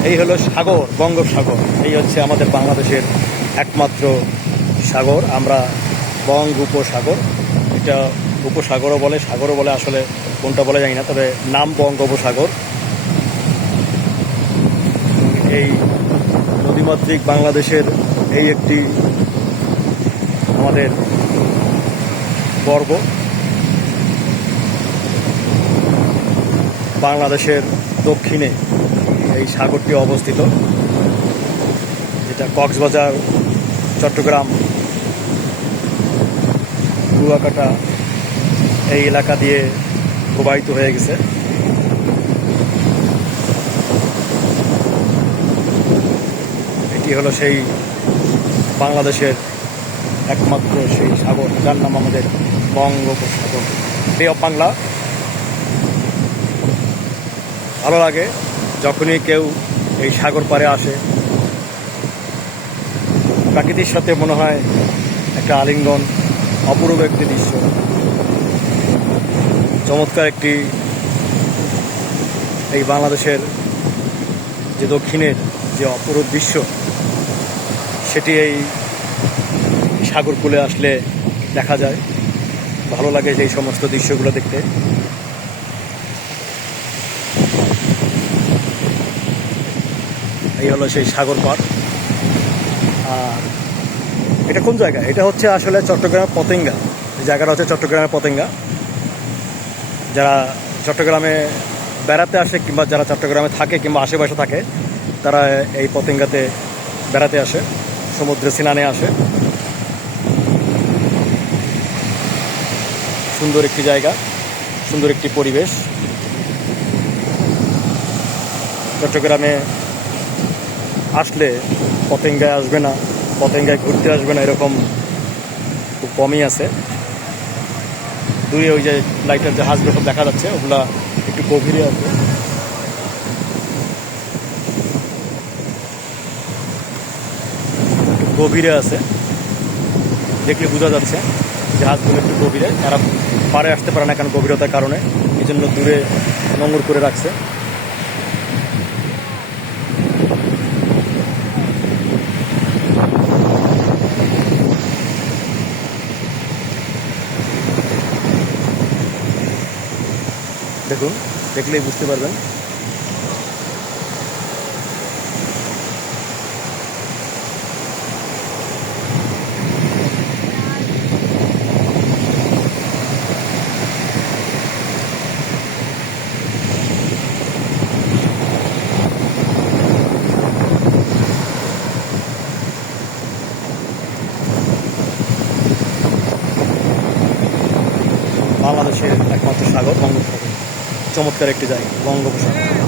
এই হলো সাগর, বঙ্গোপসাগর। এই হচ্ছে আমাদের বাংলাদেশের একমাত্র সাগর, আমরা বঙ্গোপসাগর। এটা উপসাগরও বলে, সাগরও বলে, আসলে কোনটা বলে জানি না, তবে নাম বঙ্গোপসাগর। এই নদীমাতৃক বাংলাদেশের এই একটি আমাদের গর্ব। বাংলাদেশের দক্ষিণে এই সাগরটি অবস্থিত, যেটা কক্সবাজার, চট্টগ্রাম, কুয়াকাটা এই এলাকা দিয়ে প্রবাহিত হয়ে গেছে। এটি হলো সেই বাংলাদেশের একমাত্র সেই সাগর, যার নাম আমাদের বঙ্গোপসাগর। বে অফ বাংলা। ভালো লাগে যখনই কেউ এই সাগর পাড়ে আসে, প্রাকৃতির সাথে মনে হয় একটা আলিঙ্গন, অপূর্ব একটি দৃশ্য, চমৎকার একটি এই বাংলাদেশের যে দক্ষিণের যে অপরূপ দৃশ্য, সেটি এই সাগরকূলে আসলে দেখা যায়। ভালো লাগে সেই সমস্ত দৃশ্যগুলো দেখতে। এই হলো সেই সাগর পাড়। আর এটা কোন জায়গা? এটা হচ্ছে আসলে চট্টগ্রামের পতেঙ্গা। এই জায়গাটা হচ্ছে চট্টগ্রামের পতেঙ্গা। যারা চট্টগ্রামে বেড়াতে আসে কিংবা যারা চট্টগ্রামে থাকে কিংবা আশেপাশে থাকে, তারা এই পতেঙ্গাতে বেড়াতে আসে, সমুদ্রে স্নানে আসে। সুন্দর একটি জায়গা, সুন্দর একটি পরিবেশ। চট্টগ্রামে আসলে পতেঙ্গায় আসবে না, পতেঙ্গায় ঘুরতে আসবে না, এরকম খুব কমই আছে। দূরে ওই যে লাইটের জাহাজগুলো দেখা যাচ্ছে, ওগুলা একটু গভীরে আছে। একটু গভীরে আছে, দেখলে বোঝা যাচ্ছে জাহাজগুলো একটু গভীরে। তারা পাড়ে আসতে পারে না, কারণ গভীরতার কারণে, এই জন্য দূরে নোঙর করে রাখছে। দেখুন, দেখলেই বুঝতে পারবেন। বাংলাদেশের একমাত্র সাগর বঙ্গোপসাগর, চমৎকার একটি জায়গা বঙ্গোপসাগর।